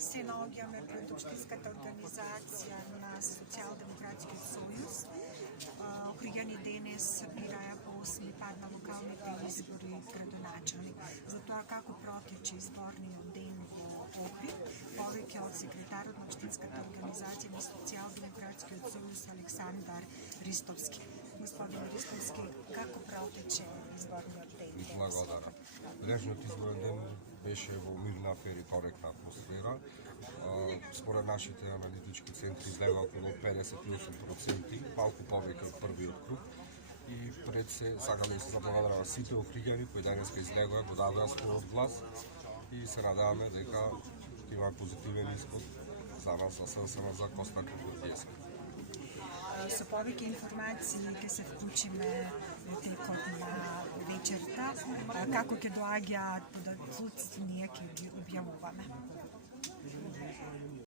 се наоѓаме пред општинската организација на Социјалдемократскиот сојуз. Охриѓани денес бираја по 8 пат на локалните избори градоначелник. Затоа како протече изборниот ден во Охрид, повеќе од секретарот на општинската организација на Социјалдемократскиот сојуз Александар Ристовски. Господин Ристовски, како протече изборниот ден? Благодарам. Денешниот изборен ден беше во мирна, фер и коректна атмосфера. Според нашите аналитички центри излега околу 58%, малку повеќе од првиот круг. И пред се сакам да се заблагодарам сите охриѓани кои денеска излегоа, го дадоа својот глас и се надеваме дека ќе има позитивен исход за нас, а СДСМ за Коста Копијска. Со повеќе информации ќе се вклучиме текот на вечерта. Како ќе доаѓаат податоци, ние ќе ги објавуваме.